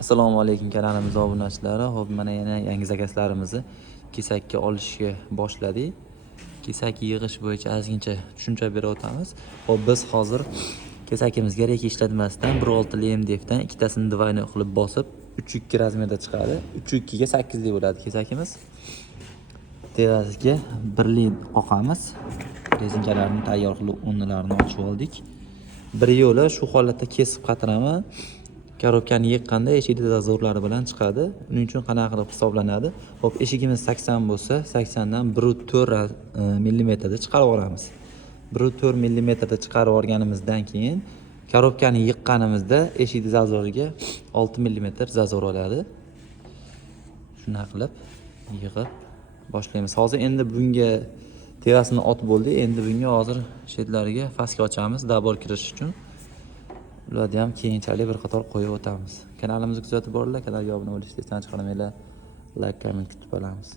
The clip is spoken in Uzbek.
Assalomu alaykum kanalimiz obunachilari. Hop, mana yana yangi zakazlarimizni kesakka olishga boshladik. Kesak yig'ish bo'yicha ozgincha tushuncha berib o'tamiz. Hop, biz hozir kesakimizga reyki ishlatmasdan 1.6 MDF dan ikkitasini divider qilib bosib 3.2 razmerda chiqadi. 3.2 ga 8 lik bo'ladi kesakimiz. Terasiga 1 lik qoqamiz. Rezinkalarni tayyor qilib o'rnlarini ochib oldik. Bir yo'li shu holatda kesib qatiraman. Korobkani yiqqanda eshik zazorlari bilan chiqadi. Uning uchun qanaqa qilib hisoblanadi? Hop, eshigimiz 80 bo'lsa, 80 dan 1.4 mm da chiqarib olamiz. 1.4 mm da chiqarib olganimizdan keyin korobkani yiqqanimizda eshik zazoriga 6 mm zazor oladi. Shuna qilib yig'ib boshlaymiz. Hozir endi bunga terasini ot bo'ldi. Endi bunga hozir shetlariga faska ochamiz, dabor kirish uchun. Ularni ham keyinchalik bir qator qo'yib o'tamiz. Kanalimizni kuzatib boringlar, kanalga obuna bo'lishni esdan chiqarmanglar. Like, komment kutib qolamiz.